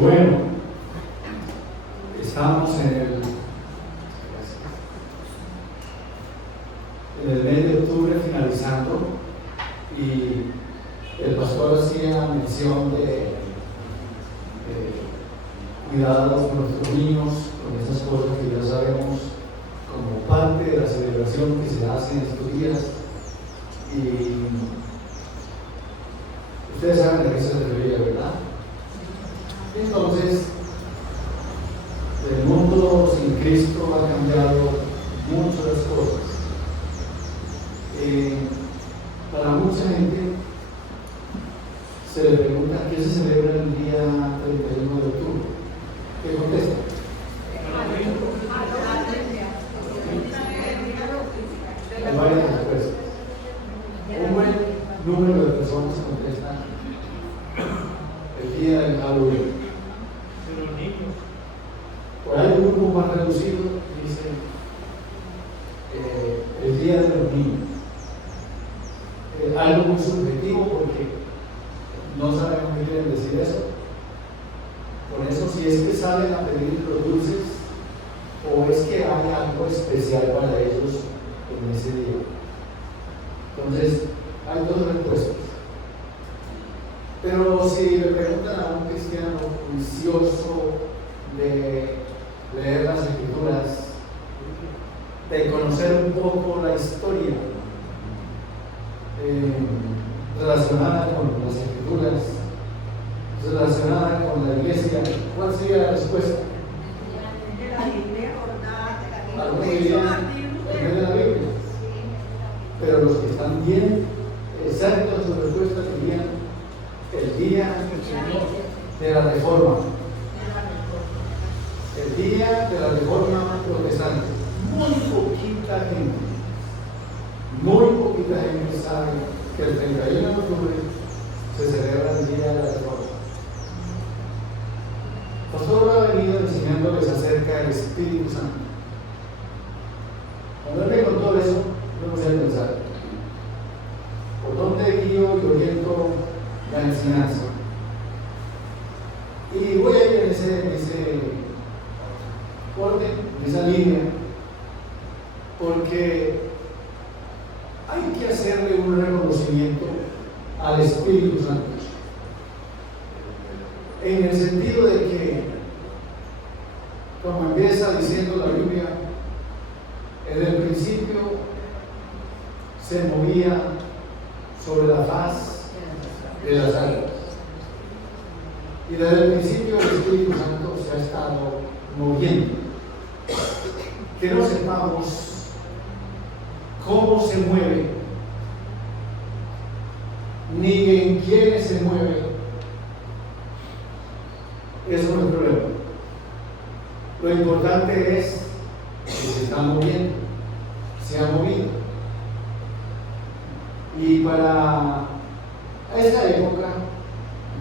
Bueno, estamos en el mes de octubre finalizando y el pastor hacía mención de cuidar a nuestros niños con esas cosas que ya sabemos como parte de la celebración que se hace en estos días. Y ustedes saben de qué se refería, ¿verdad? Entonces, el mundo sin Cristo ha cambiado muchas cosas. Para mucha gente se le pregunta qué se celebra el día 31 de octubre. ¿Qué contesta? Hay varias respuestas. Un buen número de personas contestan el día del Halloween. Por ahí un grupo más reducido dice el día de los niños. Algo muy subjetivo porque no sabemos qué quieren decir eso. Por eso, si es que salen a pedir los dulces o es que hay algo especial para ellos en ese día. Entonces, hay dos respuestas. Pero si le preguntan a un cristiano juicioso de leer las Escrituras, de conocer un poco la historia relacionada con las Escrituras, relacionada con la iglesia, ¿cuál sería la respuesta? Algunos dirían de la Biblia, pero los que están bien exactos en su respuesta dirían el día de la Reforma. El día de la Reforma protestante. Muy poquita gente sabe que el 31 de octubre se celebra el día de la Reforma. El pastor ha venido enseñándoles acerca del Espíritu Santo. Cuando él me contó eso, yo me voy a pensar, ¿por dónde guío y oriento la enseñanza? Y voy a ir en ese orden, en esa línea, porque hay que hacerle un reconocimiento al Espíritu Santo, en el sentido de que, como empieza diciendo la Biblia, en el principio se movía sobre la faz de las aguas. Y desde el principio el Espíritu Santo se ha estado moviendo. Que no sepamos cómo se mueve, ni en quiénes se mueve, eso no es problema. Lo importante es que se está moviendo, se ha movido. Y para esa época,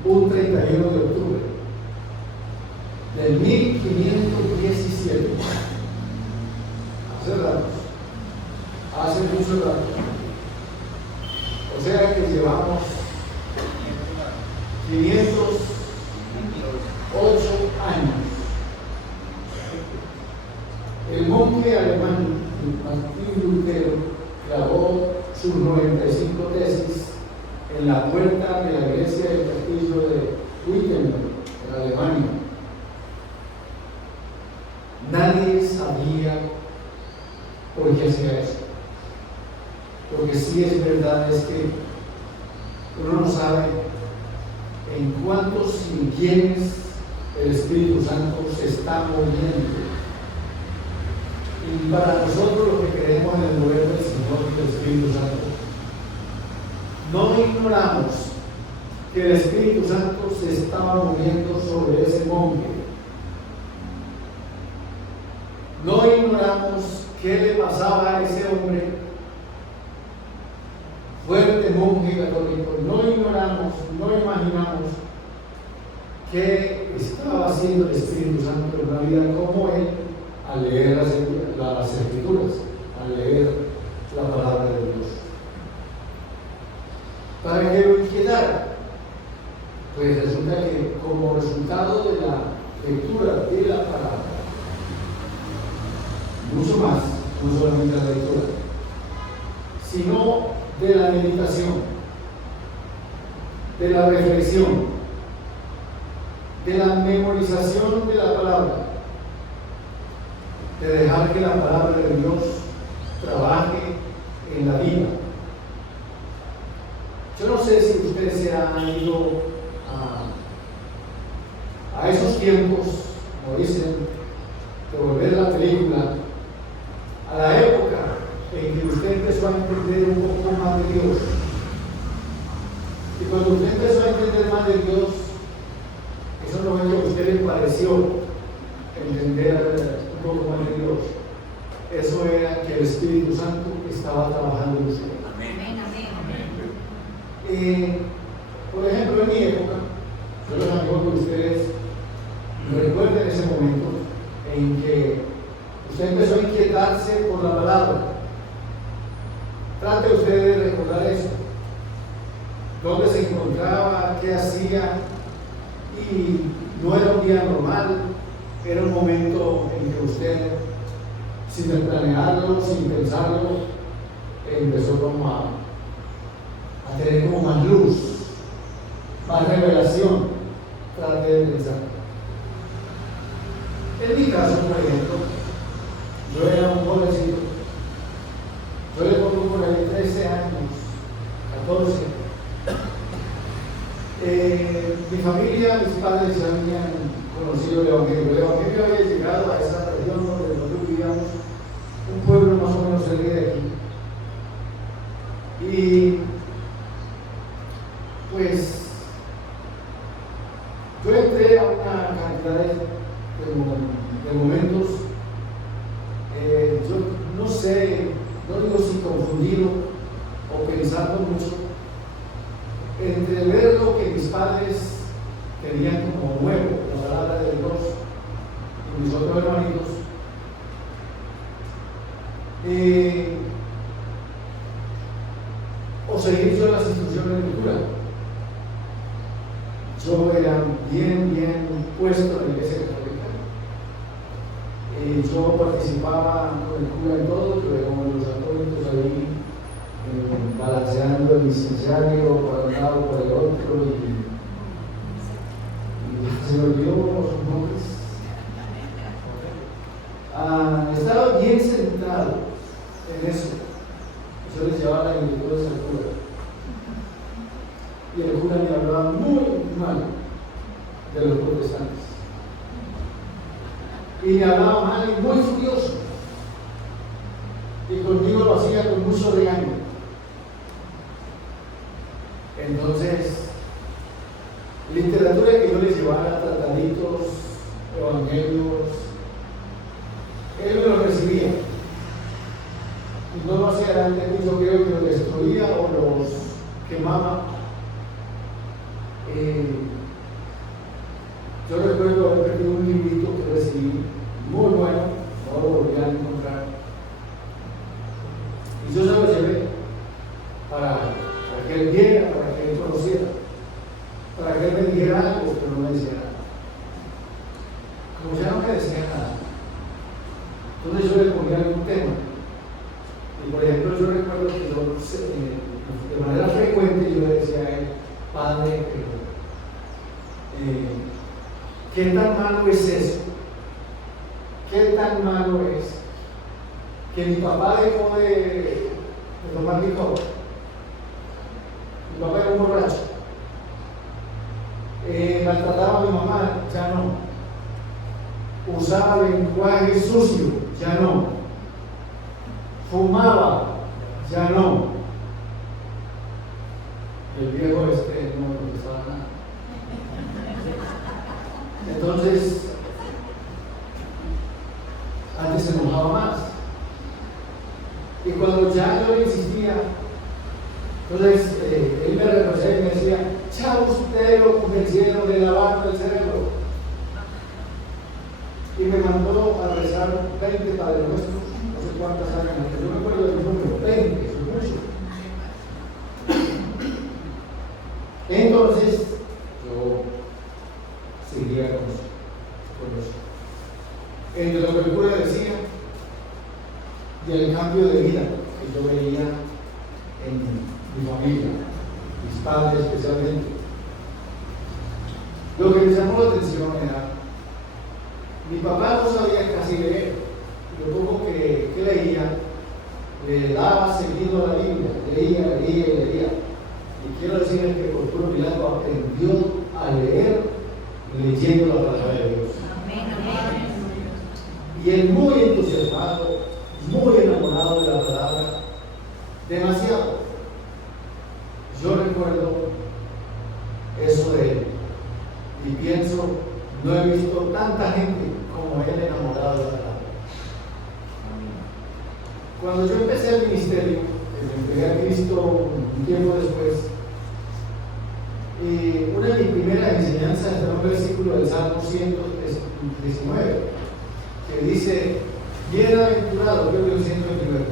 un 31 de octubre del 1517, hace mucho rato, o sea que llevamos 508 años. El monje alemán Martín Lutero clavó sus 95 tesis en la puerta de la iglesia del castillo de Wittenberg, en Alemania. Nadie sabía por qué hacía eso. Porque sí es verdad, es que uno no sabe en cuántos y en quiénes el Espíritu Santo se está moviendo. Y para nosotros los que creemos en el mover del Señor y del Espíritu Santo, no ignoramos que el Espíritu Santo se estaba moviendo sobre ese monje. No ignoramos qué le pasaba a ese hombre, fuerte monje católico. No ignoramos, no imaginamos qué estaba haciendo el Espíritu Santo en la vida como él al leer las Escrituras, al leer la palabra de Dios. Para que lo inquietara, Pues resulta que como resultado de la lectura de la palabra, mucho más, no solamente la lectura, sino de la meditación, de la reflexión, de la memorización de la palabra, de dejar que la palabra de Dios trabaje en la vida. Yo no sé si ustedes se han ido a esos tiempos, como dicen, de volver la película, a la época en que usted empezó a entender un poco más de Dios. Y cuando usted empezó a entender más de Dios, eso no es lo que a usted le pareció entender un poco más de Dios. Eso era que el Espíritu Santo estaba trabajando en usted. Amén, amén, por ejemplo, en mi época, yo les animo que ustedes recuerden ese momento en que usted empezó a inquietarse por la palabra. Trate usted de recordar eso. Dónde se encontraba, qué hacía, y no era un día normal, era un momento en que usted, sin planearlo, sin pensarlo, empezó como a tener como más luz, más revelación. Trate de pensar. En mi caso, por ejemplo, yo era un jovencito, yo le pongo por ahí 13 años, 14. Mi familia, mis padres ya habían conocido el Evangelio. El Evangelio había llegado a esa región donde nosotros vivíamos, un pueblo más o menos cerca de aquí. Y pues yo entré a una cantidad de momentos, yo no sé, no digo si confundido o pensando mucho, entre ver lo que mis padres tenían como nuevo, la palabra de Dios, y mis otros hermanitos, o seguir yo las instrucciones de cura. Yo era bien puesto en la iglesia católica. Yo participaba con el cura en todo, pero con los atólitos ahí, balanceando el licenciario por un lado, por el otro, y se me olvidó los nombres. Estaba bien centrado en eso. Yo les llevaba la inquietud al cura. Y el cura me hablaba muy mal de los protestantes. Y me hablaba mal y muy furioso. Y conmigo lo hacía con mucho regaño. Entonces, literatura que yo les llevara, trataditos, evangelios, él me lo recibía. Y no lo hacía delante de mí, yo creo que los destruía o los quemaba. Yo recuerdo haber perdido un librito que recibí, muy bueno, no lo volví a encontrar. Y yo se lo llevé para que él viera, para que él conociera, para que él me dijera algo, pero no me decía nada. Como ya no me decía nada, entonces yo le ponía algún tema. Y por ejemplo, yo recuerdo que yo, de manera frecuente yo le decía a él: Padre, ¿qué tan malo es eso? ¿Qué tan malo es que mi papá dejó de tomar licor? Mi papá era un borracho. Maltrataba a mi mamá, ya no. Usaba lenguaje sucio, ya no. Fumaba, ya no. El viejo no me contestaba nada. Entonces, antes se enojaba más. Y cuando ya yo le insistía, entonces él me reconocía y me decía: ya usted lo convencieron de lavarme el cerebro. Y me mandó a rezar 20 Padres Nuestros, no sé cuántas hagan, yo me acuerdo del número, 20, eso es mucho. Entonces, yo entre lo que el cura decía y el cambio de vida que yo veía en mi familia, mis padres especialmente. Lo que me llamó la atención era, mi papá no sabía casi leer, lo poco que leía, le daba seguido a la Biblia, leía. Y quiero decirles que por puro milagro aprendió a leer leyendo la palabra de Dios. Amén. Y él muy entusiasmado, muy enamorado de la palabra, demasiado. Yo recuerdo eso de él y pienso, no he visto tanta gente como él enamorado de la palabra. Cuando yo empecé el ministerio, me entregué a Cristo un tiempo después, una de mis primeras enseñanzas es un versículo del Salmo 119, que dice, bienaventurado, creo que el 129,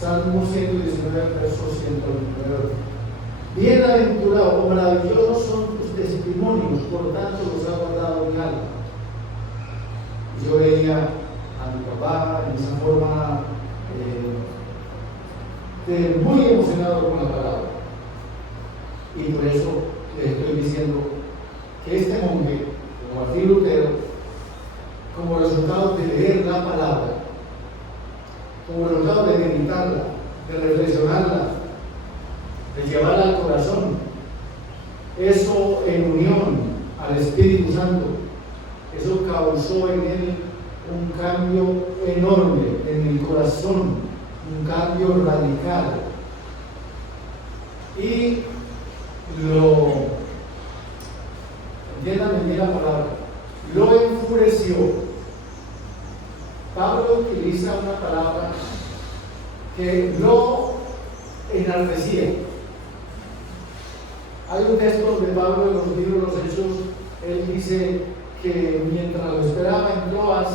Salmo 119, verso 129, bienaventurado o maravillosos son tus testimonios, por tanto los ha guardado mi alma. Yo veía a mi papá en esa forma muy emocionado con la palabra, y por eso les estoy diciendo que este monje, como Martín Lutero, como resultado de leer la palabra, como resultado de meditarla, de reflexionarla, de llevarla al corazón, eso en unión al Espíritu Santo, eso causó en él un cambio enorme en el corazón, un cambio radical, y entiéndame bien la palabra, lo enfureció. Pablo utiliza una palabra que lo enardecía. Hay un texto donde Pablo, en los libros de los Hechos, él dice que mientras lo esperaba en Troas,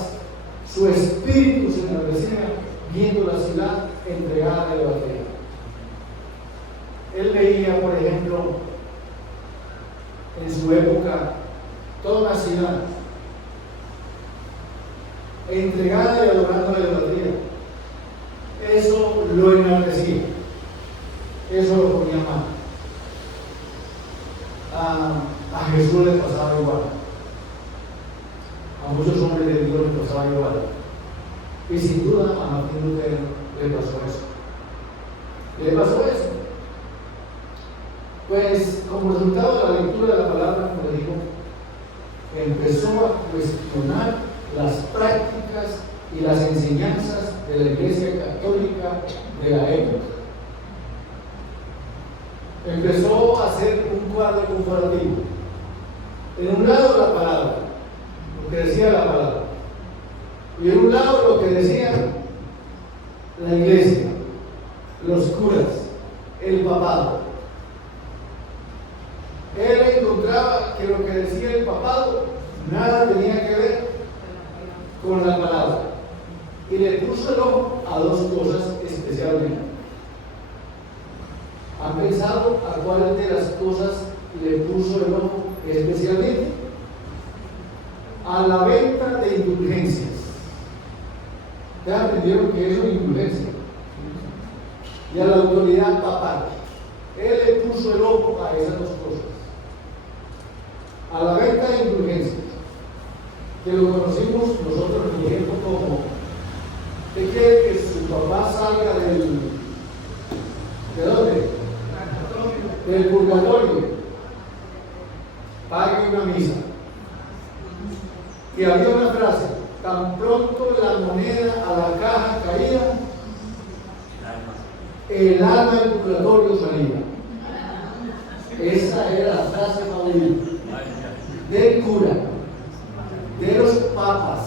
su espíritu se enardecía viendo la ciudad entregada al Evangelio. Él veía, por ejemplo, en su época, toda una ciudad entregada y adorando a la idolatría. Eso lo enardecía, eso lo ponía mal. A Jesús le pasaba igual, a muchos hombres de Dios les pasaba igual, y sin duda a Martín Lutero le pasó eso. Pues como resultado de la lectura de la palabra, como digo, empezó a cuestionar las prácticas y las enseñanzas de la Iglesia Católica de la época. Empezó a hacer un cuadro comparativo. En un lado la palabra, lo que decía la palabra, y en un lado lo que decía la Iglesia, los curas, el papado. Él encontraba que lo que decía el papado nada tenía que ver con la palabra, y le puso el ojo a dos cosas especialmente. ¿Han pensado a cuál de las cosas le puso el ojo especialmente? A la venta de indulgencias. ¿Ya aprendieron que eso es indulgencia? Y a la autoridad papal. Él le puso el ojo a esas dos cosas. A la venta de indulgencias, que lo conocimos nosotros en el tiempo como ¿qué quiere que su papá salga ¿de dónde? Del purgatorio, pague una misa. Y había una frase: tan pronto la moneda a la caja caía, el alma del purgatorio salía. Esa era la frase favorita del cura, de los papas,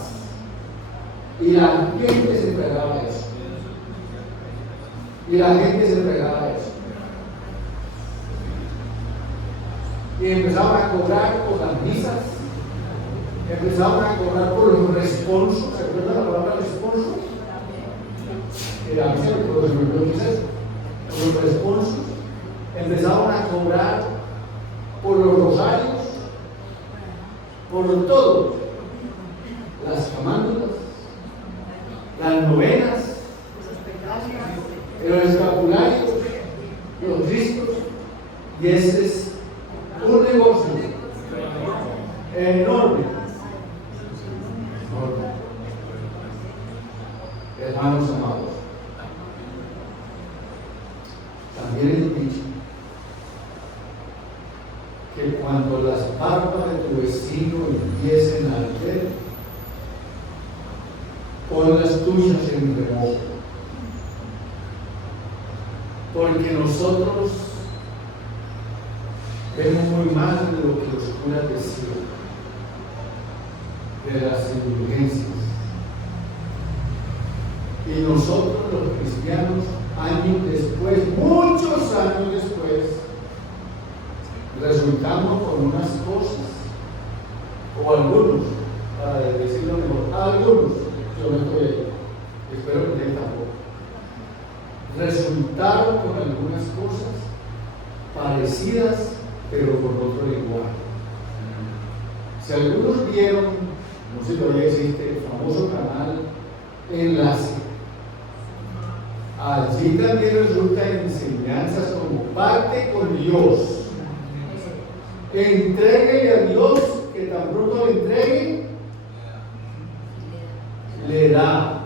y la gente se entregaba a eso. Y empezaban a cobrar por las misas, empezaban a cobrar por los responsos. ¿Se acuerdan la palabra responso? A mí se me ocurrió los responsos. Empezaban a cobrar por los rosarios, por todo, las camándulas, las novenas, en los escapularios, los cristos, y ese es un negocio enorme. Hermanos amados, también he dicho que cuando las barbas de tu vecino empiecen a arder, pon las tuyas en remojo, porque nosotros vemos muy mal de lo que los curas decían, de las indulgencias. Y nosotros los cristianos, años después, muchos años después, resultamos con unas cosas, o algunos, para decirlo mejor, algunos, yo no estoy ahí, espero que ustedes tampoco, resultaron con algunas cosas parecidas, pero con otro lenguaje. Si algunos vieron, no sé si todavía existe, el famoso canal Enlace, allí también resultan enseñanzas como parte con Dios. Entréguele a Dios, que tan pronto le entregue, le da.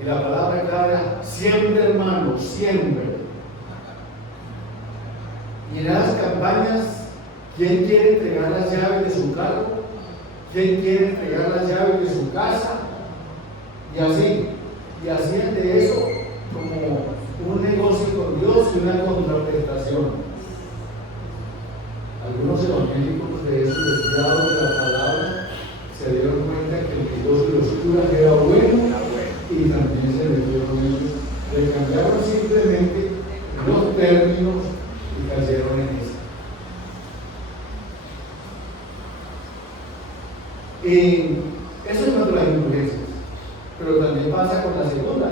Y la palabra clara, siempre hermano, siempre. Y en las campañas, ¿quién quiere entregar las llaves de su carro? ¿Quién quiere entregar las llaves de su casa? Y así, y hacían de eso como un negocio con Dios y una contraprestación. Algunos evangélicos de esos desviados de la palabra se dieron cuenta que el negocio de los curas era bueno y también se metieron en ellos. Le cambiaron simplemente los términos y cayeron en eso. Y eso es cuanto a las indulgencias, pero también pasa con la segunda,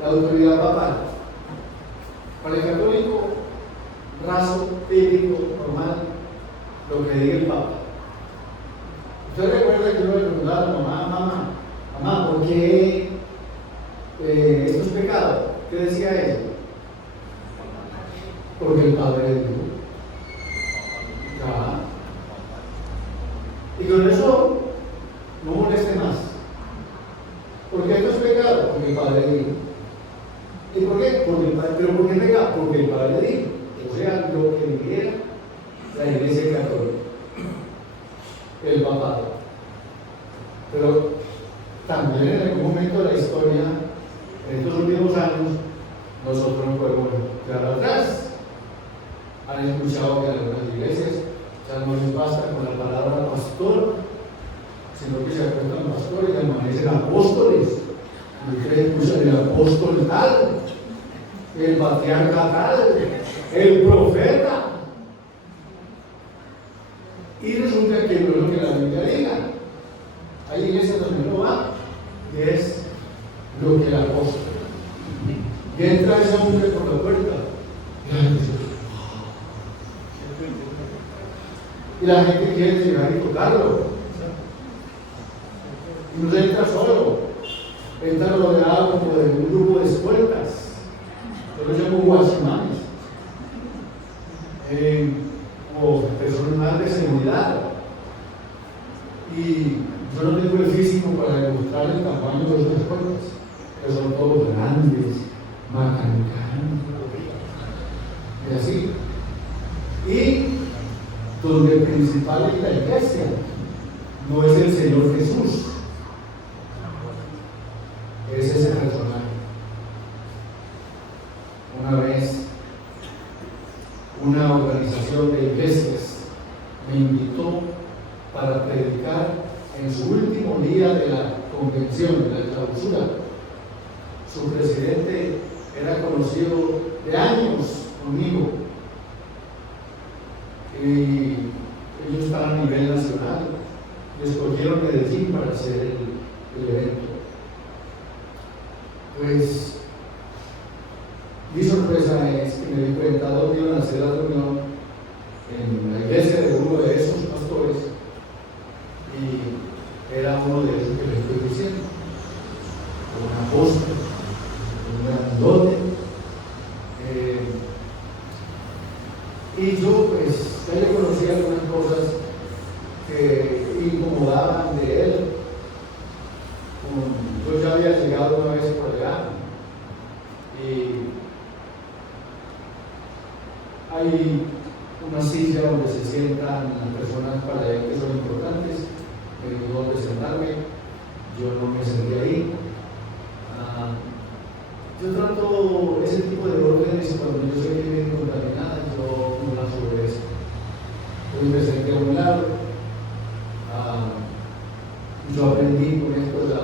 la autoridad papal. Para el católico raso, típico, normal, lo que diga el Papa. Usted recuerda que uno le preguntaba a la mamá, ¿por qué esto es pecado? ¿Qué decía ella? Porque el Padre es Dios. Ya. Y con eso no moleste más. ¿Por qué esto es pecado? Porque el Padre dijo. ¿Y por qué? Porque el Padre, ¿pero por qué pecado? Porque el Padre dijo. O sea, lo que dijera la Iglesia Católica, el papado. Pero también en algún momento de la historia, en estos últimos años, nosotros no podemos quedar atrás. Han escuchado que algunas iglesias ya no les basta con la palabra pastor, sino que se acuestan pastores y amanecen apóstoles. Y ustedes escuchan el apóstol tal, el patriarca tal, el profeta. Y resulta que no es lo que la Biblia diga. Hay iglesias donde no va, y es lo que el apóstol. Y entra ese hombre por la puerta. Y la gente quiere llegar y tocarlo. Y no se entra solo, entra rodeado como de un grupo de escoltas. Yo los llamo guachamanes, o personas de seguridad. Y yo no tengo el físico para demostrar el tamaño de los escoltas, que son todos grandes, macancanos, y así. Y donde el principal es la iglesia, no es el Señor Jesús, es ese personaje. Una vez, una organización de iglesias me invitó para predicar en su último día de la convención, de la clausura. Su presidente era conocido de años conmigo, y ellos estaban a nivel nacional y escogieron Medellín para hacer el evento. Pues mi sorpresa es que me di cuenta dónde iban a hacer la reunión, en la iglesia de uno de esos pastores, y era uno de esos que les estoy diciendo. sientan las personas para él que son importantes, me dio donde sentarme, yo no me senté ahí. Yo trato ese tipo de órdenes cuando yo sé que vienen contaminadas, yo no las obedezco. Entonces me senté a un lado, yo aprendí con esto de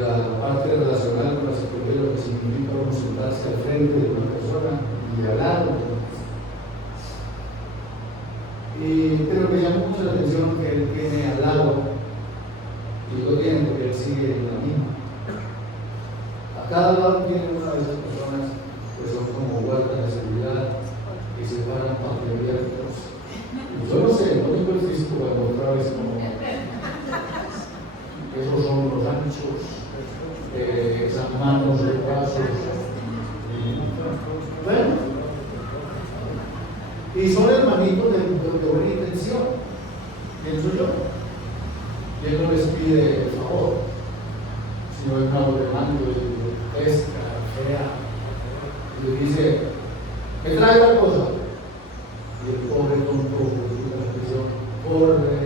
la parte relacional con la psicología, lo que significa uno sentarse al frente de una persona y hablar. Pero me llamó mucho la atención que él tiene al lado, y lo tiene porque él sigue en la misma. A cada lado tiene una de esas personas que son como guardas de seguridad y se paran para abiertos. Yo no sé, no tengo el físico para mostrarles como esos son los anchos, esas manos, los brazos. Bueno, y son hermanitos de buena intención, pienso yo. Y él no les pide el favor, sino es una ordenando de pesca, fea, y le dice, me trae la cosa. Y el pobre tonto, la expresión, corre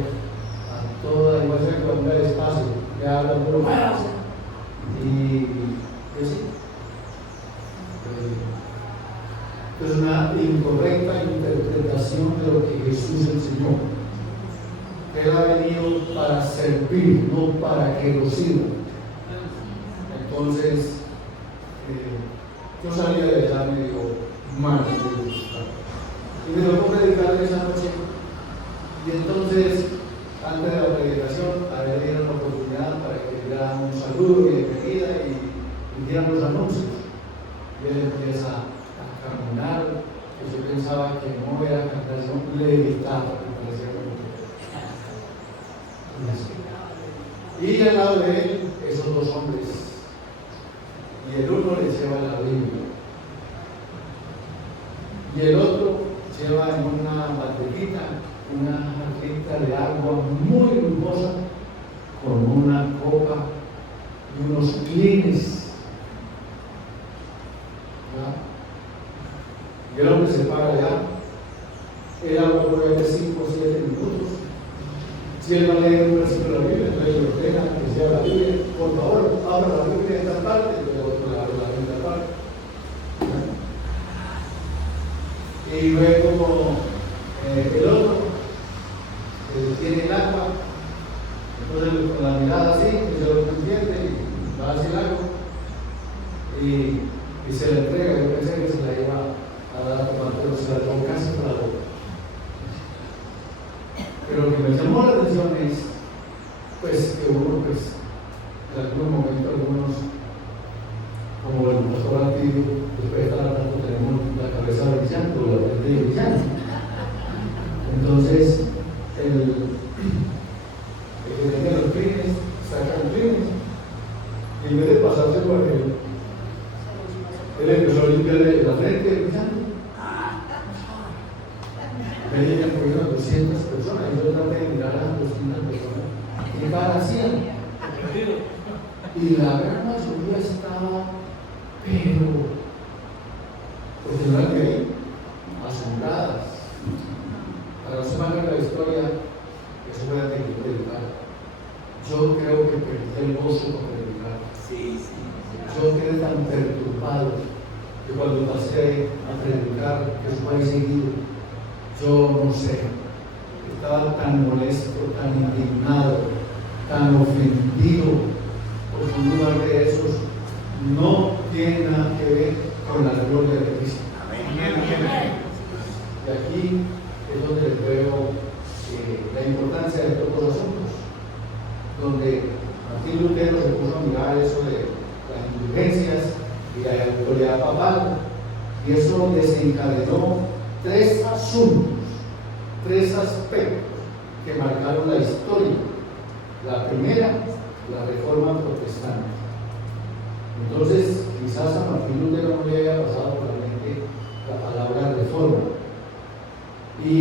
a toda, igual sea que va a andar despacio, le habla muy mal. Y así. Es una incorrecta interpretación de lo que Jesús enseñó. Él ha venido para servir, no para que lo sirva. Entonces, yo salía de allá medio mal, y me tocó predicar esa noche. Y entonces, antes de la predicación, a él le dieron la oportunidad para que diera un saludo y bienvenida y dieran los anuncios. Y él empieza a caminar, que yo pensaba que no era cantar, sino levitar, me parecía muy. Y al lado de él, esos dos hombres. Y el uno le lleva la Biblia. Y el otro lleva en una bandejita una jarrita de agua muy lujosa con una copa y unos clines. Y el hombre se para allá. El agua puede de 5 o 7 minutos. Si él va a leer un versículo de la Biblia, entonces le ordena que sea la Biblia. Por favor, abra la Biblia en esta parte, y el otro le abre la Biblia en esta parte. Y luego el otro tiene el agua, entonces con la mirada así, y se lo entiende y va hacia el agua y se le entrega. Yo pensé que se la iba a dar a tomar, pero se la tomó casi para la boca. Pero lo que me llamó la atención es pues que uno, pues en algún momento, algunos, como el pastor Artidio, después de estar tanto tenemos la cabeza brillante o la frente brillante. Entonces, el que tenía los clines, saca los clines, y en vez de pasarse por él empezó a limpiarle la frente brillante. Me llegan por unas 200 personas, y yo traté de mirar a las 200 personas, ¿qué cara hacían? Y la gran mayoría estaba, pero, porque no eran de ahí, asombradas. Para no se mangar la historia, eso fue la que yo predicar. Yo creo que perdí el gozo por predicar. Yo quedé tan perturbado que cuando pasé a predicar, que fue ahí seguido, yo no sé, estaba tan molesto, tan indignado, tan ofendido, porque un lugar de esos no tiene nada que ver con la gloria de Cristo. Y aquí es donde veo la importancia de estos dos asuntos, donde Martín Lutero se puso a mirar eso de las indulgencias y la autoridad papal, y eso desencadenó 3 asuntos, 3 aspectos que marcaron la historia. La primera, la Reforma Protestante. Entonces, quizás a Martín Lutero no le haya pasado por la mente la palabra reforma. Y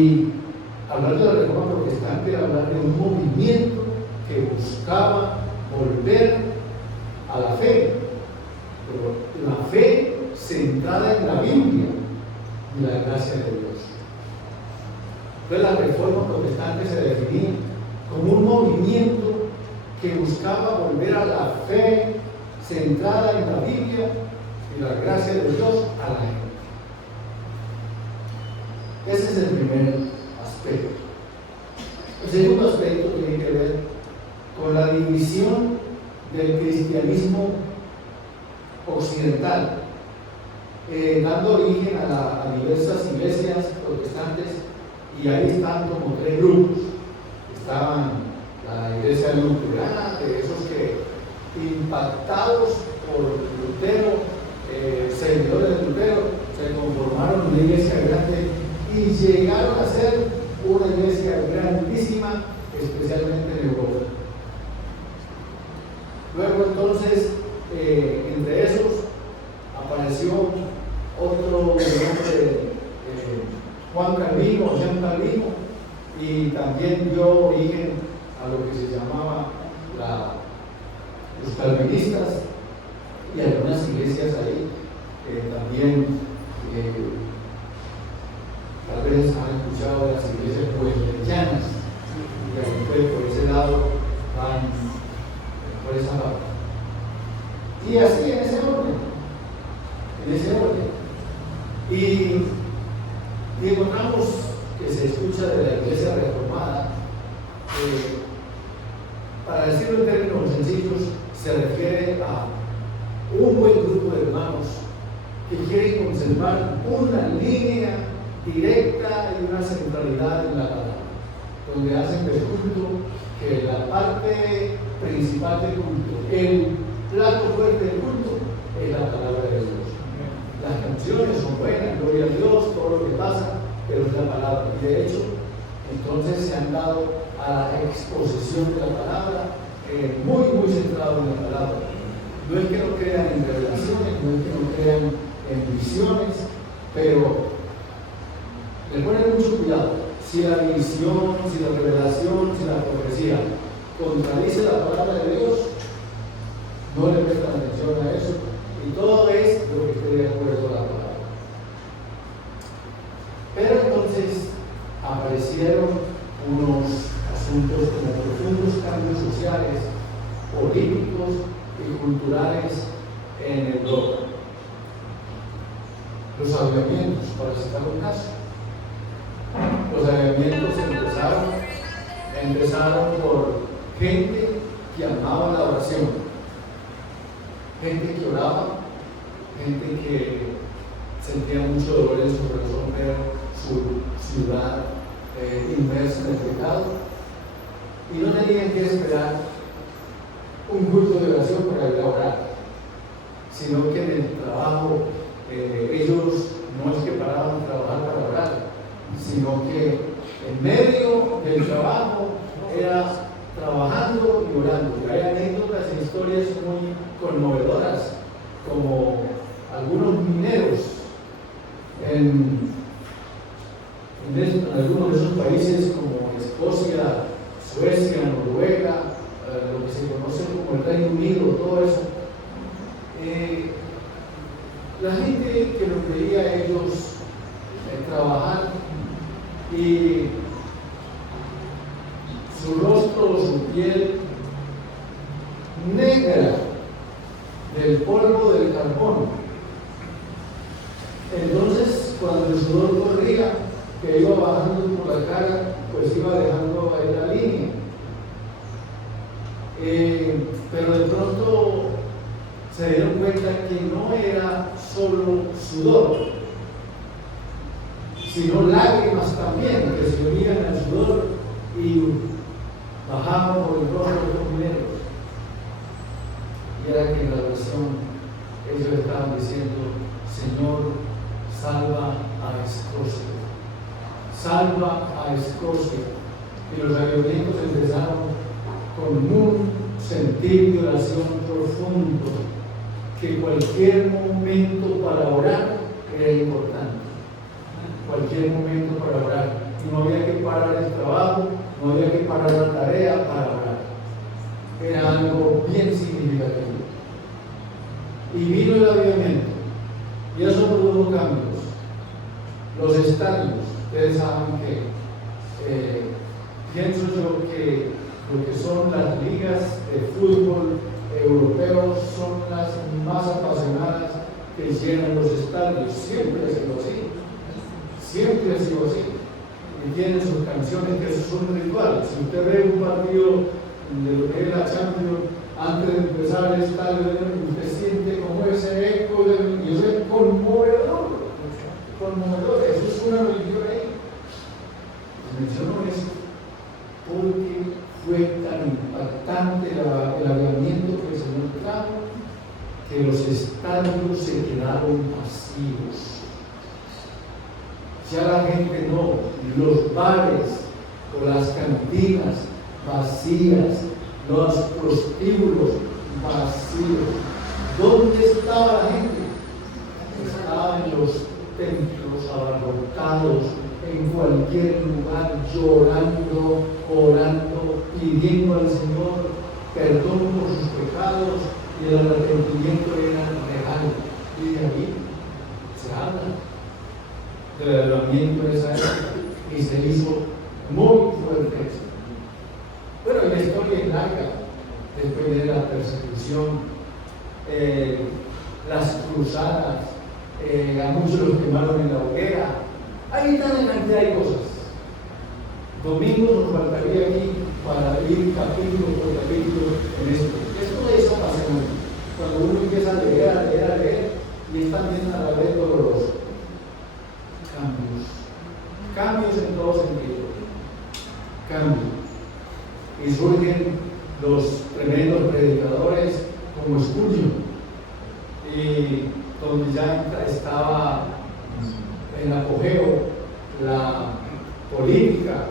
hablar de la Reforma Protestante era hablar de un movimiento que buscaba volver a la fe, pero la fe centrada en la Biblia y la gracia de Dios. Entonces la Reforma Protestante se definía como un movimiento que buscaba volver a la fe centrada en la Biblia y la gracia de Dios a la gente. Ese es el primer aspecto. El segundo aspecto tiene que ver con la división del cristianismo occidental, dando origen a diversas iglesias protestantes, y ahí están como tres grupos. Estaban la iglesia luterana, de esos que, impactados por Lutero, seguidores de Lutero, se conformaron una iglesia grande y llegaron a ser una iglesia grandísima, especialmente en Europa. Luego entonces, entre esos apareció otro nombre, Juan Calvino o Jean Calvino, y también dio origen a lo que se llamaba los calvinistas, y algunas iglesias ahí también tal vez han escuchado de las iglesias wesleyananas, y por ese lado van por esa parte. Y así en ese orden. Y encontramos que se escucha de la iglesia reformada, para decirlo en términos sencillos, se refiere a un buen grupo de hermanos que quieren conservar una línea directa y una centralidad en la palabra, donde hacen del culto que la parte principal del culto, el plato fuerte del culto, es la palabra de Dios. Las canciones son buenas, gloria a Dios, todo lo que pasa, pero es la palabra. Y de hecho, entonces se han dado a la exposición de la palabra, muy centrado en la palabra. No es que no crean en revelaciones, no es que no crean en visiones, pero le ponen mucho cuidado. Si la visión, si la revelación, si la profecía contradice la palabra de Dios, no le prestan atención a eso, y todo es lo que esté de acuerdo a la palabra. Pero entonces aparecieron unos asuntos como profundos cambios sociales, políticos y culturales en Europa. Los avivamientos, para citar un caso. Los avivamientos empezaron por gente que amaba la oración, gente que oraba, gente que sentía mucho dolor en su corazón ver su ciudad inmersa en el pecado, y no tenían que esperar un culto de oración para ir a orar, sino que en el trabajo ellos no es que paraban de trabajar para orar, sino que en medio del trabajo era trabajando y orando. Y hay anécdotas e historias muy conmovedoras, como algunos mineros en algunos de esos países como Escocia, Suecia, Noruega, lo que se conoce como el Reino Unido, todo eso. La gente que los veía a ellos trabajar, y su rostro, su piel negra del polvo del carbón. Entonces, cuando el sudor corría, que iba bajando por la cara, pues iba dejando ahí la línea. Pero de pronto se dieron cuenta que no era solo sudor, sino lágrimas también, que se unían al sudor y bajaban por el rostro de los mineros. Y era que en la oración ellos estaban diciendo: Señor, salva a Escocia, salva a Escocia. Y los avivamientos empezaron con un sentir de oración profundo, que cualquier momento para orar era importante, cualquier momento para orar. No había que parar el trabajo, no había que parar la tarea para orar. Era algo bien significativo. Y vino el avivamiento, y eso produjo cambios. Los estadios, ustedes saben que Pienso yo que lo que son las ligas de fútbol europeos son las más apasionadas que llenan los estadios. Siempre ha sido así. Siempre ha sido así. Y tienen sus canciones que son un ritual. Si usted ve un partido de lo que es la Champions, antes de empezar el estadio, usted siente como ese eco y eso es conmovedor. Conmovedor. Eso es una religión ahí. Menciono eso porque fue tan impactante el avivamiento que el Señor trajo que los estadios se quedaron vacíos. Ya la gente no, los bares o las cantinas vacías, los prostíbulos vacíos. ¿Dónde estaba la gente? Estaba en los templos abarrotados, en cualquier lugar, llorando, orando, pidiendo al Señor perdón por sus pecados, y el arrepentimiento era real. Y de ahí se habla del avivamiento de esa época y se hizo muy fuerte. Bueno, y la historia es larga. Después de la persecución, las cruzadas, a muchos los quemaron en la hoguera. Hay tanta cantidad de cosas. Domingo nos faltaría aquí para ir capítulo por capítulo en esto. Esto es apasionante. Cuando uno empieza a leer, y es también a la vez doloroso. Cambios en todo sentido. Cambios. Y surgen los tremendos predicadores como Spurgeon, y donde ya estaba en apogeo la política,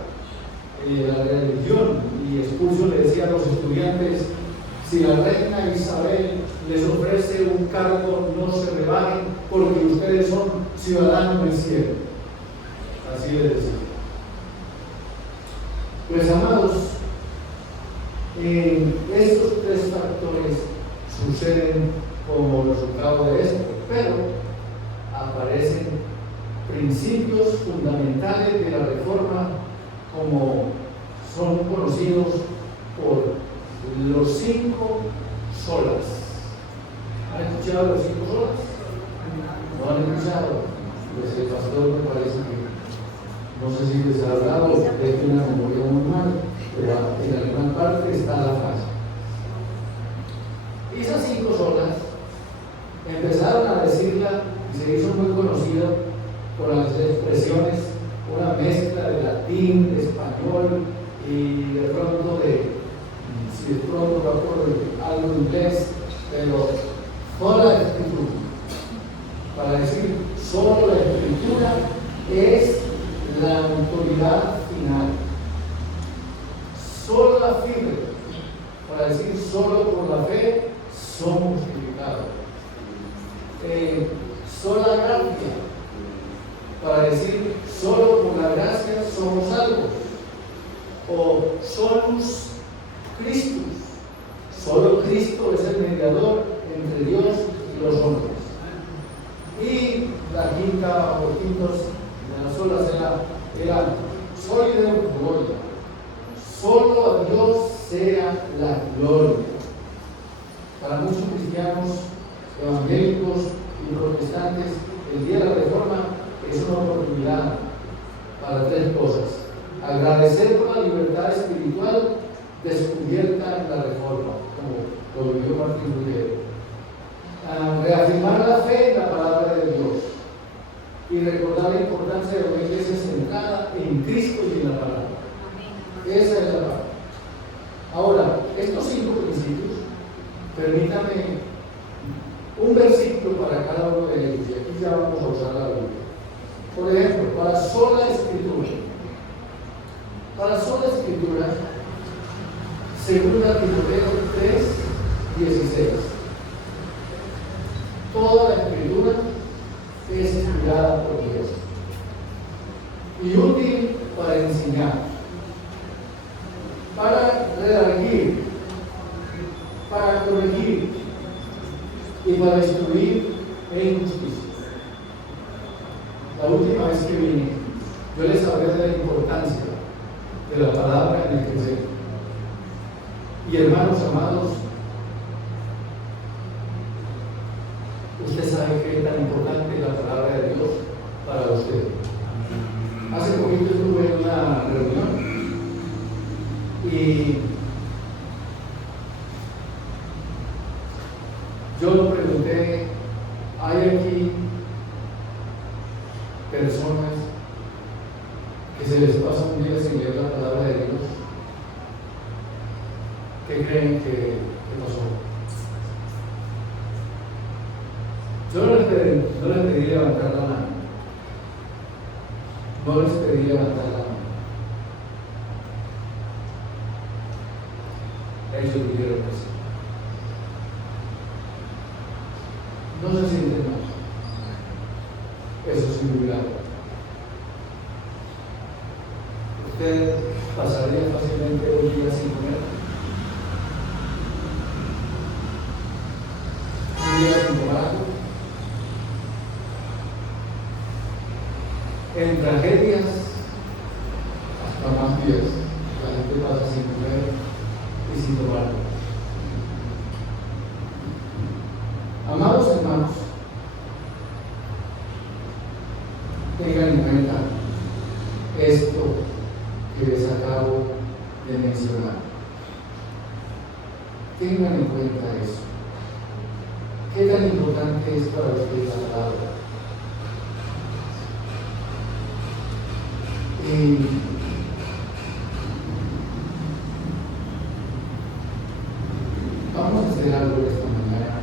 la religión, y Spurgeon le decía a los estudiantes: si la reina Isabel les ofrece un cargo, no se rebajen, porque ustedes son ciudadanos del cielo. Así les decía. Pues amados, estos tres factores suceden como resultado de esto, pero aparecen principios fundamentales de la reforma, como son conocidos por los 5 solas. ¿Han escuchado los 5 solas? ¿No han escuchado? Pues el pastor me parece que no sé si les ha hablado, es una memoria muy mala, pero en alguna parte está la frase. Y esas 5 solas empezaron a decirla y se hizo muy conocida por las expresiones, una mezcla de latín, de español y de pronto si de pronto va por algo inglés, pero toda la escritura, para decir solo la escritura es la autoridad final. Solo la firme, para decir solo por la fe somos justificados. Sola gracia, para decir solo por la gracia somos salvos. O solus Christus, solo Cristo es el mediador entre Dios y los hombres. Y la quinta o quintos de las solas era soy de gloria. Solo a Dios sea la gloria. Para muchos cristianos, evangélicos y protestantes, el día de la reforma es una oportunidad para 3 cosas: agradecer por la libertad espiritual descubierta en la reforma, como lo vivió Martín Lutero, reafirmar la fe en la palabra de Dios y recordar la importancia de una iglesia centrada en Cristo y en la palabra. Esa es la parte. Ahora, estos 5 principios, permítame un versículo para cada uno de ellos, y aquí ya vamos a usar la Biblia. Por ejemplo, para sola escritura. Para sola escritura, segunda Timoteo 3:16. Toda la escritura es inspirada por Dios y útil para enseñar, para redarguir, para corregir y para instruir en justicia. La última vez que vine, yo les hablé de la importancia de la palabra en el crecer. Y hermanos amados, usted sabe que es tan importante la palabra de Dios para usted. Hace poquito estuve en una reunión y yo pregunté, ¿hay aquí personas que se les pasa un día sin leer la palabra de Dios? ¿Qué creen que pasó? Yo no les pedí levantar la mano. No les pedí levantar la mano. Ellos dijeron que sí. No se sienten mal. Eso es un milagro. Usted pasaría fácilmente un día sin comer. Un día sin tomar algo. En tragedias, hasta más días, la gente pasa sin comer y sin tomar algo. Amados hermanos, tengan en cuenta esto que les acabo de mencionar. Tengan en cuenta eso. ¿Qué tan importante es para ustedes la palabra? Vamos a hacer algo esta mañana.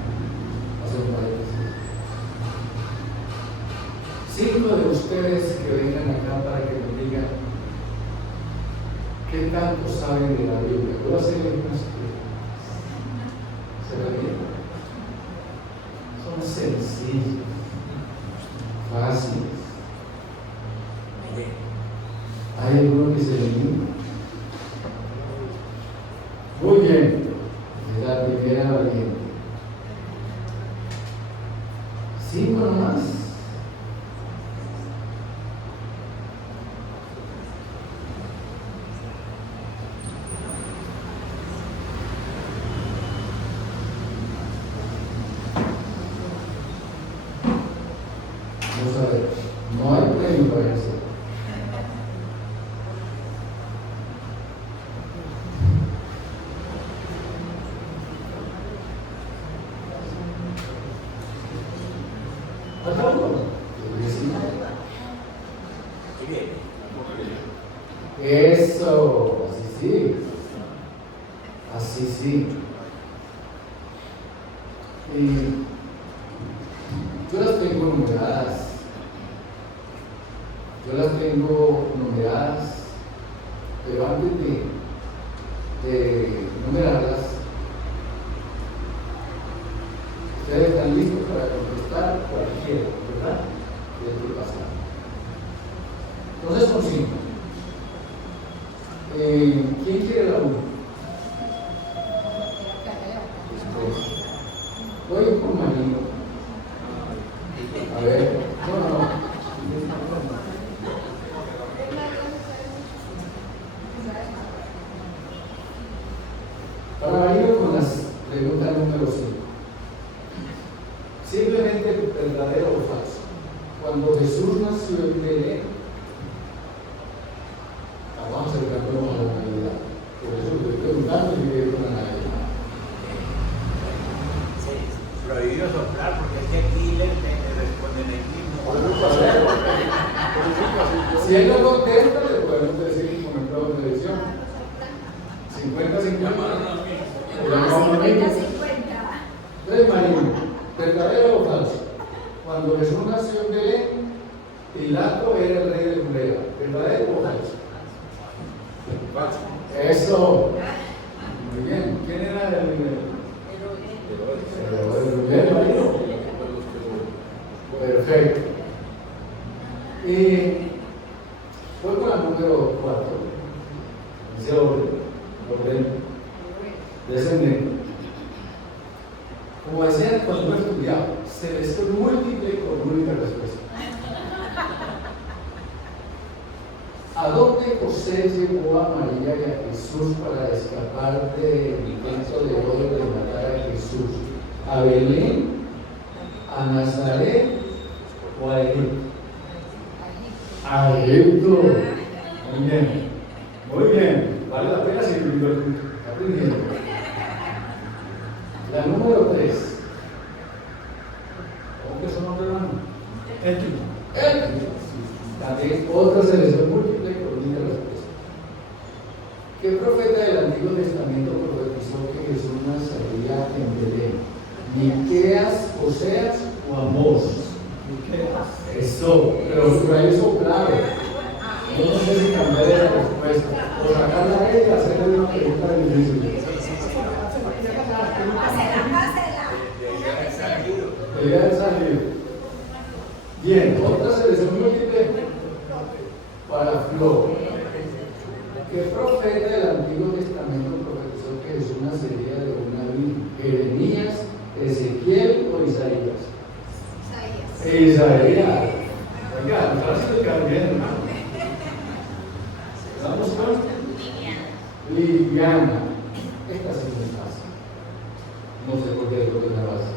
Hacer un paréntesis. 5 de ustedes que vengan acá para que me digan qué tanto saben de la Biblia. Voy a hacer unas preguntas. ¿Será bien? Son sencillos, fáciles. Hay algunos que se eliminan. Muy bien, es la primera valiente. 5 nomás. Vamos a ver, no hay premio para eso. Eso, así sí. Así sí. Y yo las tengo numeradas. Pero antes de numerarlas, ustedes están listos para contestar cualquiera, ¿verdad? De tu pasado. Entonces son 5. ¿Quién quiere la 1? Voy por Marino. A ver, no. Para Marino con las preguntas número 5. Simplemente verdadero o falso. Cuando Jesús nació en Belén, vamos a acercarnos a la Navidad. Por eso le estoy preguntando y vive con la Navidad. Sí, prohibido soplar porque es que aquí le responden el mismo. Si él no contesta, le podemos decir que comentó en televisión. 50-50. Entonces, Marino, ¿verdadero o falso? Cuando Jesús nació en Belén, Pilato era el rey de Judea. ¿Verdadero o falso? Falso. Eso. Muy bien. ¿Quién era el primero? Marino. Perfecto. Y voy con la número 4. Dice orden descendente. Como decían cuando he estudiado, selección múltiple con única respuesta. ¿A dónde José llevó a María y a Jesús para escapar del intento de Herodes de matar a Jesús? ¿A Belén, a Nazaret o a Egipto? A Egipto. Muy bien, muy bien. Vale la pena seguir aprendiendo. La número 3. ¿Cómo que son nombre, hermano? Étnico. También otra selección múltiple con una respuesta. ¿Qué profeta del Antiguo Testamento profetizó que Jesús nacería en Belén? ¿Miqueas, Oseas o Amós? Eso, pero lo hizo claro. Yo no sé si cambiar la respuesta o sacarla a ella y hacerle una pregunta difícil. Debería haber salido. Bien, otra selección múltiple para Flor. ¿Qué profeta del Antiguo Testamento profetizó que Jesús nacería de una virgen? ¿Jeremías, Ezequiel o Isaías? Isaías. Oiga, nos vas a explicar bien, hermano. Vamos con Liliana. Esta sí me pasa. No sé por qué es lo que me pasa.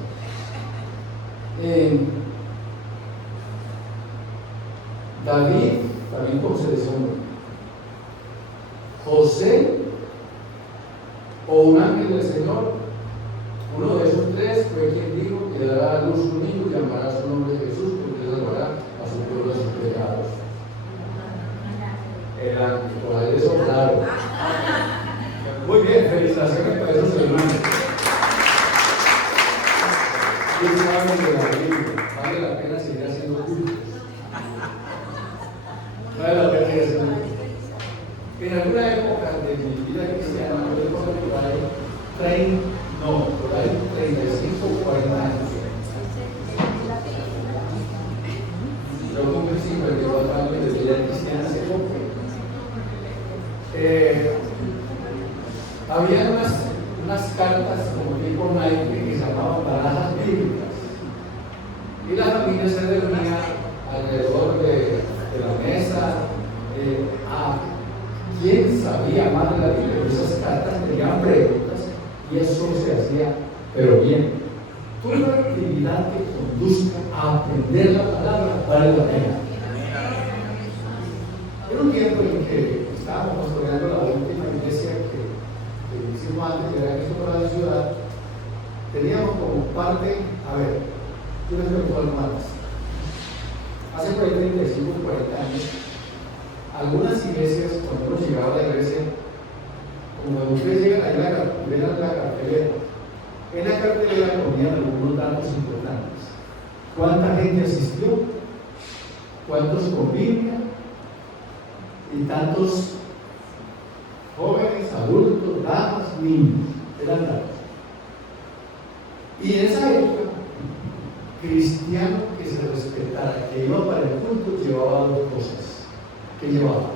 David, también como selección. José o un ángel del Señor. Uno de esos tres fue quien dijo que dará a luz un niño y llamará su nombre Jesús, porque él salvará a su pueblo de sus pecados. El ángel, por ahí eso claro. Muy bien, felicitaciones para esos hermanos. ¿Quién sabe de la Biblia? Vale la pena seguir haciendo cultos. Vale la pena seguir haciendo cultos. En alguna época de mi vida cristiana, yo tengo por ahí 35 o 40 años. Yo cumplí 54 años de vida cristiana hace poco. Había unas cartas como tipo naipe que se llamaban barajas bíblicas. Y la familia se reunía alrededor de la mesa. ¿Quién sabía más de la Biblia? Esas cartas tenían preguntas y eso se hacía, pero bien. Toda actividad que conduzca a aprender la palabra vale la pena. Era un tiempo en que estábamos construyendo la última iglesia que hicimos antes de llegar aquí para la ciudad. Teníamos como parte, yo les cuento algo más. Hace por ahí 35 o 40 años, algunas iglesias, cuando uno llegaba a la iglesia, como cuando ustedes llegan ahí ven la cartelera. En la cartelera ponían algunos datos importantes. ¿Cuánta gente asistió? ¿Cuántos con Biblia? Y tantos jóvenes, adultos, damas, niños. Eran datos. Y en esa época, cristiano que se respetara, que iba para el culto, llevaba dos cosas. ¿Qué llevaba?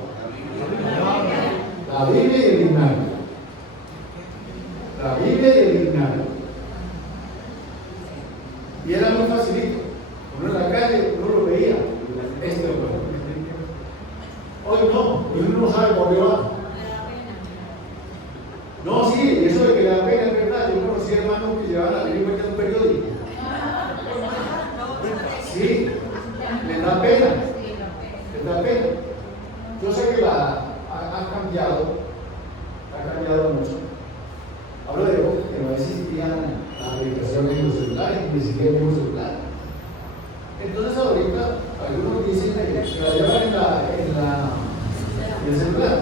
La Biblia y el himnario. La Biblia y el himnario. Y era muy facilito. Uno en la calle, uno lo veía. Hoy no, uno no sabe por qué va. No, sí, eso de que le da pena es verdad. Yo conocí hermanos que llevaban la Biblia en un periódico. Sí, les da pena. Les da pena. Yo sé que ha cambiado mucho. Hablo de épocas que no existían las aplicaciones en los celulares, ni siquiera en un celular. Entonces ahorita algunos dicen que la llevan en el celular.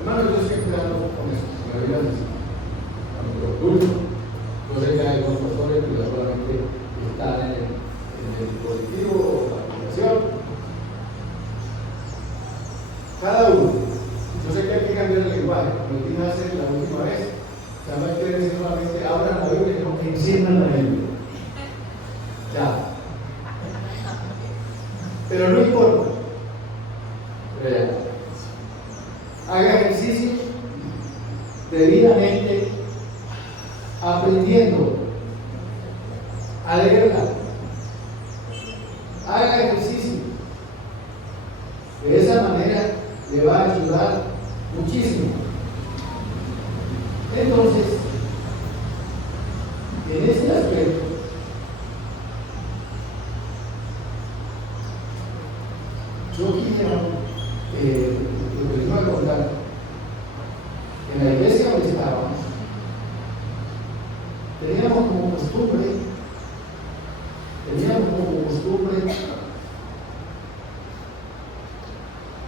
Hermano, yo estoy cuidando con esto, con la vida yo sé que hay algunos profesores que solamente están en el dispositivo o la aplicación. Cada uno, yo sé que hay que cambiar el lenguaje, como dije hace la última vez, ya no hay que decir solamente abran la Biblia, sino que enciendan la Biblia. Ya. Pero no importa. Haga ejercicio debidamente aprendiendo a leerla. Haga ejercicio De esa manera le va a ayudar muchísimo. Entonces, en ese aspecto, yo quisiera, lo que les voy a contar, en la iglesia donde estábamos, teníamos como costumbre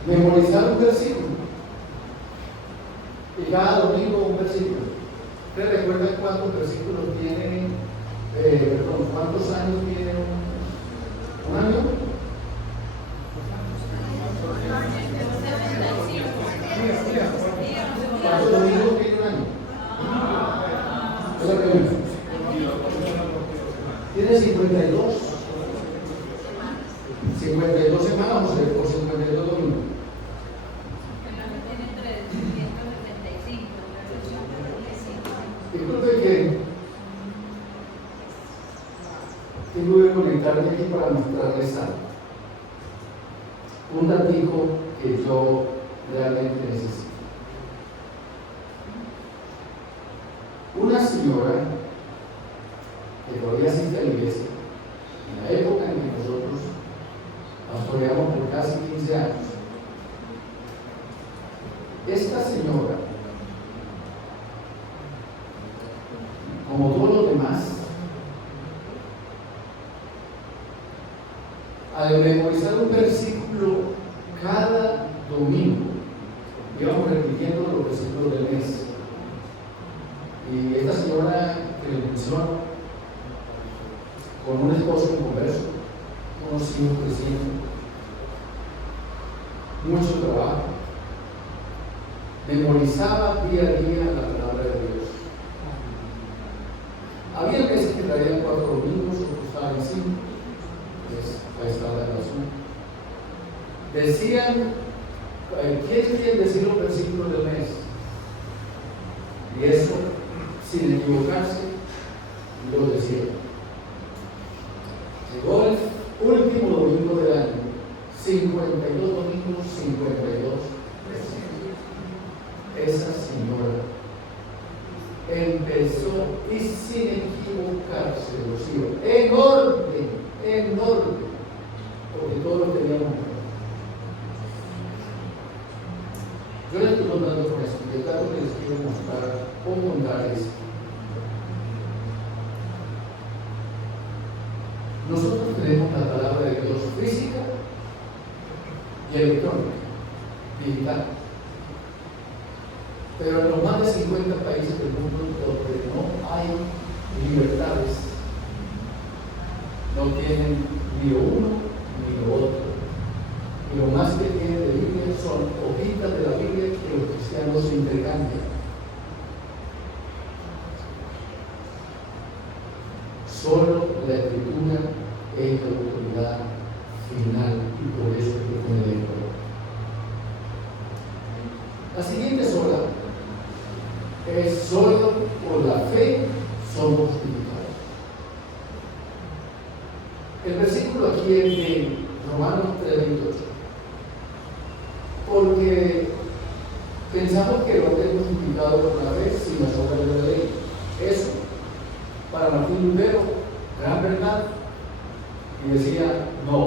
memorizar un versículo, y cada domingo un versículo. ¿Ustedes recuerdan cuántos versículos tiene, cuántos años tiene un año? ¿Cuántos domingos tiene un año? Es la pregunta. Tiene 52 semanas o 52 domingos. Disculpe que tengo que conectarme aquí para mostrarles algo. Un datico que yo realmente necesito. Una señora que todavía asiste a la iglesia, en la época en que nosotros pastoreamos por casi 15 años, esta señora, como todos los demás, al memorizar un versículo cada domingo, íbamos repitiendo los versículos del mes. Y esta señora que le mencionó, con un esposo en converso, unos hijos creciendo, mucho trabajo, memorizaba día a día la palabra de Dios. Había veces que traían 4 domingos, otros estaban en 5, ahí estaba la razón. Decían, ¿quiénes quieren decir los versículos del mes? Y eso, sin equivocarse, lo decía. Llegó el último domingo del año, 52 domingos, 52 versículos. Esa señora empezó y sin equivocarse, Rocío, en orden, porque todos lo teníamos. Yo les estoy contando con esto, y el dato que les quiero mostrar o contar es: nosotros tenemos la palabra de Dios física y electrónica, digital. Pero en los más de 50 países del mundo donde no hay libertades, no tienen ni lo uno ni lo otro. Y lo más que tienen de Biblia son hojitas de la Biblia que los cristianos se intercambian. Solo la Escritura es la autoridad final y por eso es que pone de acuerdo. La siguiente sola es: solo por la fe somos justificados. El versículo aquí es de Romanos 3:28, porque pensamos que lo hemos justificado por la fe sin las obras de la ley. Eso, para Martín Lutero, gran verdad, y decía: no,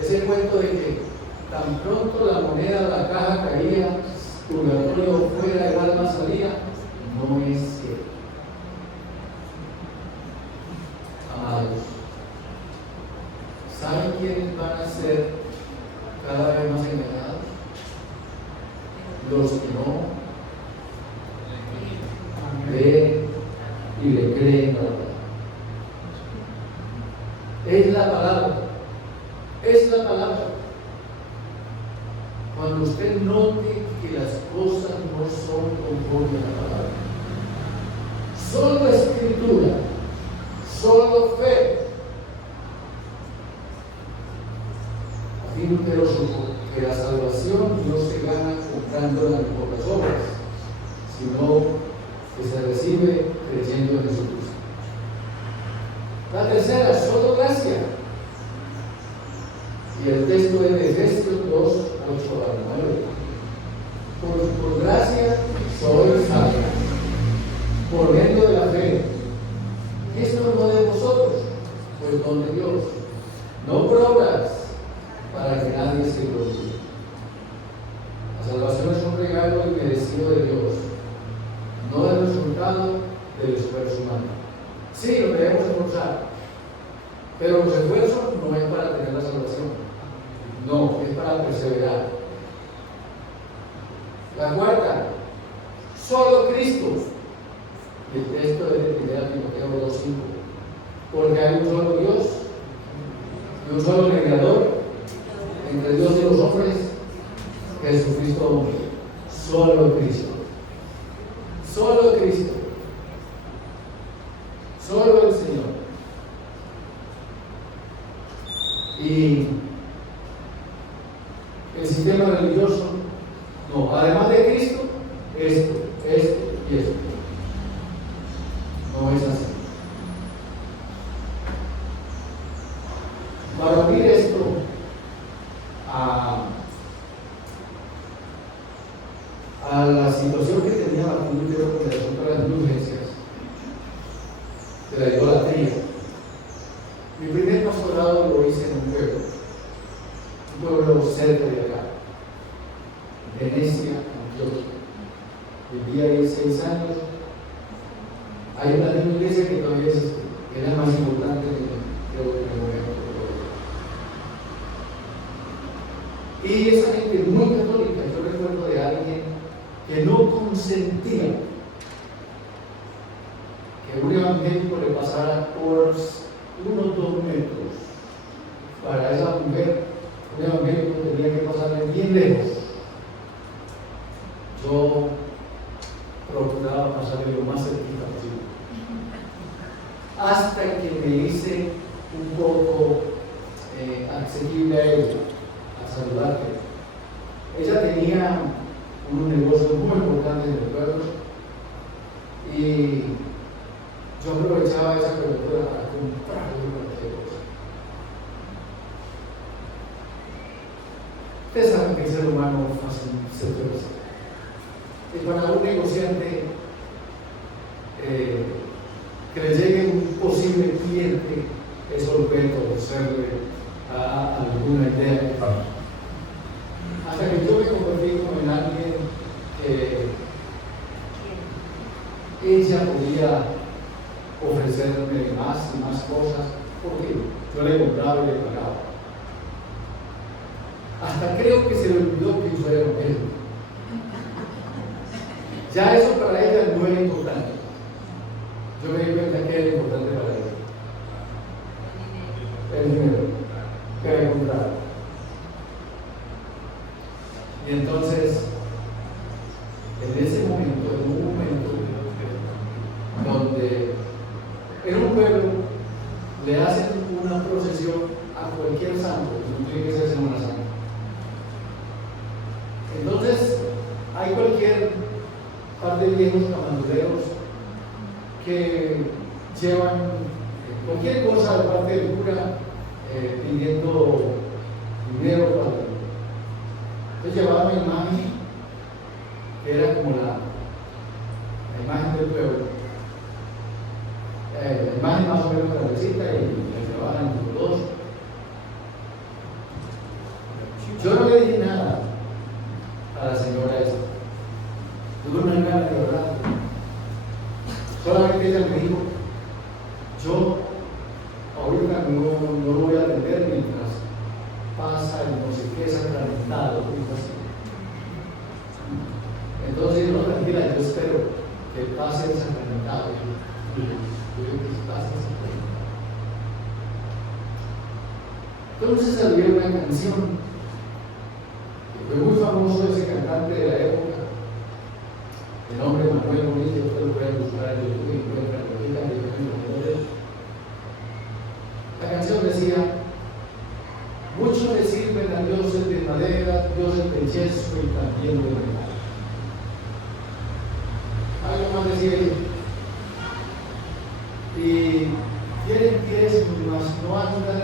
es el cuento de que tan pronto la moneda de la caja caía, purgatorio fuera, el alma salía. No es cierto. Amados, ¿saben quiénes van a ser cada vez más engañados? Los que no ven y le creen a la palabra. Es la palabra. Es la palabra. Cuando usted note que las cosas no son conforme a la palabra, solo escritura, solo fe. Aquí Lutero supo que la salvación no se gana comprándola por las obras, sino que se recibe creyendo en Jesucristo. La tercera, solo gracia. Y el texto es de Efesios 2, 8 al 9. Por gracia sois salvos, por medio de la fe. Y esto no de vosotros, pues don de Dios, no por obras, para que nadie se gloríe. La salvación es un regalo inmerecido de Dios, no el resultado del esfuerzo humano. Sí, lo debemos esforzar, pero los esfuerzos no es para tener la salvación, no, es para perseverar. La cuarta, solo Cristo. Y el texto es de 1 Timoteo 2:5. Porque hay un solo Dios y un solo mediador entre Dios y los hombres, Jesucristo hombre. Solo Cristo. Solo Cristo. Solo el Señor. Y el sistema religioso, no, además de Cristo, esto y esto. No es así. Para unir esto a la situación que tenía Martín Lutero con el asunto de las indulgencias, de la idolatría, mi primer pastorado lo hice en un pueblo cerca de acá, Venecia, Antioquia. Viví ahí 6 años. Hay una iglesia que todavía existe, que es la más importante creo que en el momento. Y esa gente muy católica, yo recuerdo de alguien que no consentía que un evangélico le pasara por unos 2 metros. Para esa mujer, un evangélico tenía que pasarle bien lejos. Yo procuraba pasarle lo más cerquita posible. Hasta que me hice un poco accesible a ella, a saludarle. Ella tenía unos negocios muy importantes en el pueblo y yo aprovechaba esa cobertura para comprarle cualquier cosa. Ustedes saben que el ser humano fácil se tuerce. Y para un negociante que le llegue un posible cliente es sorprendente ofrecerle a alguna idea. Hasta que yo me convertí en alguien que ella podía ofrecerme más y más cosas, porque yo le compraba y le pagaba. Hasta creo que se le olvidó que yo era él. Ya eso para ella no era importante. Yo me di cuenta que era importante para ella. El dinero, que era comprar. Y entonces, en ese momento, en un momento donde en un pueblo le hacen una procesión a cualquier santo, no tiene que ser Semana Santa. Entonces, hay cualquier par de viejos camanduleros que llevan cualquier cosa de parte del cura pidiendo dinero para él. Entonces llevaban una imagen que era como la imagen del pueblo, la imagen más o menos grandecita, y la llevaban entre los dos. Yo no le dije nada a la señora esta. Tuve una gana de verdad. Solamente ella me dijo, yo ahorita no lo voy a atender mientras pasa el no sé qué sacramentado, así. Entonces, no, tranquila, yo espero que pase el sacramentado. Entonces salió una canción que fue muy famoso, ese cantante de la época, el nombre Manuel Bonilla. Ustedes lo pueden buscar en YouTube y encuentran la canción decía: muchos le sirven a dioses de madera, dioses de yeso y también de metal. Algo más decía ahí. Y tienen pies, mas no andan,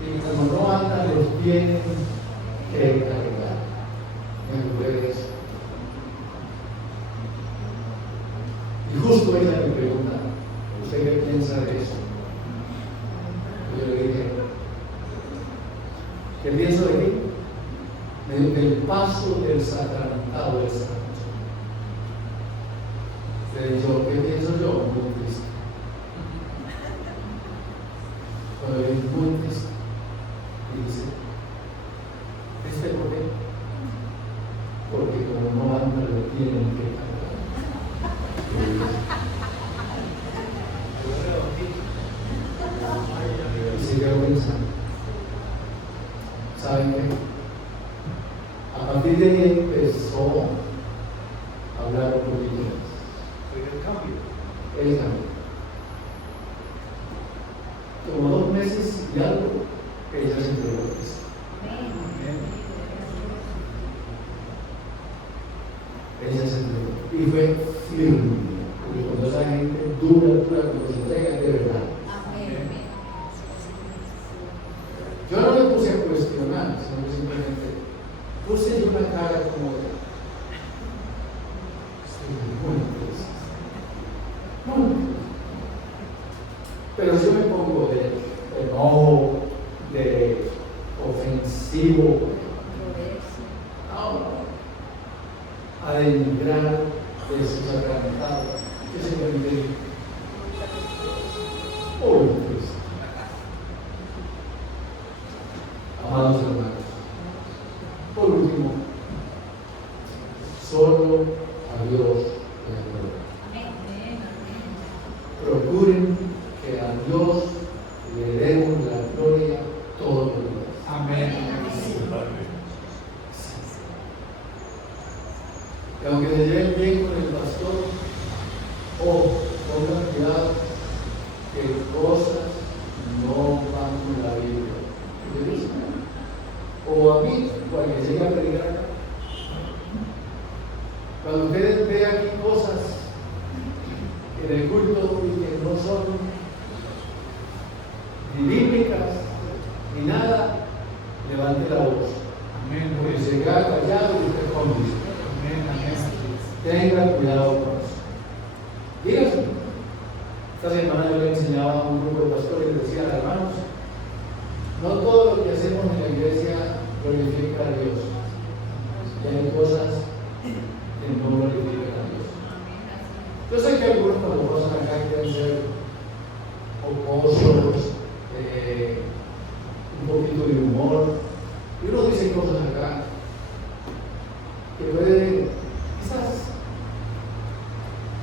y como no andan, los tienen que cargar. Me ocurre eso. Y justo ella me pregunta, ¿usted qué piensa de eso? Yo le dije, ¿qué pienso de qué? Del paso del sacramentado del santo. Le digo, ¿qué pienso yo? Muy triste. Cuando es muy triste, y dice, ¿por qué? Porque como no anda, lo tienen que cargar. Y se quedó pensando, ¿saben qué? A partir de ahí empezó a hablar un poquito más. El cambio. Como 2 meses y algo, ella se entregó a Cristo. Ella se entregó. Y fue firme. Porque cuando esa gente dura, cuando se entrega de verdad. Yo no me puse a cuestionar, sino que simplemente puse yo una cara como de muy triste. Muy triste. Pero yo me pongo de enojo, de ofensivo, a denigrar de su sacramentado. ¿Qué se puede decir? Muy triste. Amados hermanos, por último, solo a Dios le gloria. Procuren que a Dios le demos la gloria todos los días. Amén. Y aunque se lleven bien con el pastor, pongan cuidado que cosas no van con la Biblia. O a mí, o al que llegue a predicar acá. Cuando ustedes vean aquí cosas en el culto y que no son ni bíblicas ni nada, levante la voz. Amén. Porque se queda callado y usted cómplice. Tenga cuidado con eso. Dígase. Esta semana yo le enseñaba a un grupo de pastores y les decía, hermanos, no todo lo que hacemos en la iglesia glorifica a Dios. Y hay cosas que no glorifican a Dios. Yo sé que algunos cuando pasan acá quieren ser jocosos, un poquito de humor, y uno dice cosas acá que puede, quizás,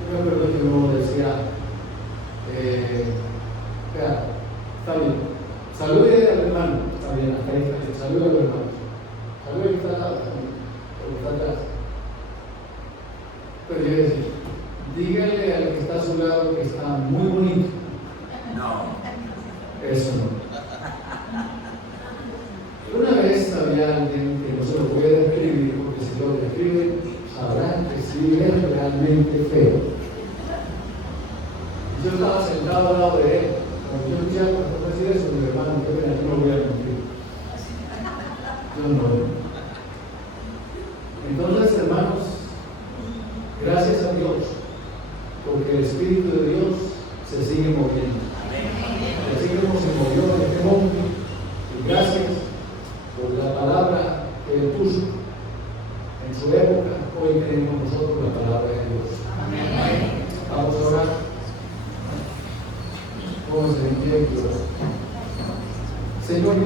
yo me acuerdo que uno decía, vea, está bien, salude al hermano, está bien, hasta ahí está bien, salude a los hermanos, salude al que está atrás, al que está atrás. Pero yo decía, dígale al que está a su lado que está muy bonito. No. Eso no. Una vez había alguien que no se lo puede describir, porque si lo describe, sabrán que sí es realmente feo. Yo estaba sentado al lado de él. Cuando yo escuchaba al pastor decir eso, mi hermano, qué pena, yo no voy a mentir. Yo no. Entonces, hermanos, gracias a Dios, porque el Espíritu de Dios se sigue moviendo. Así como se movió en este monte, y gracias por la palabra que él puso en su época, hoy tenemos nosotros la palabra de Dios. Amén. Vamos a orar. Vamos a sentir Señor.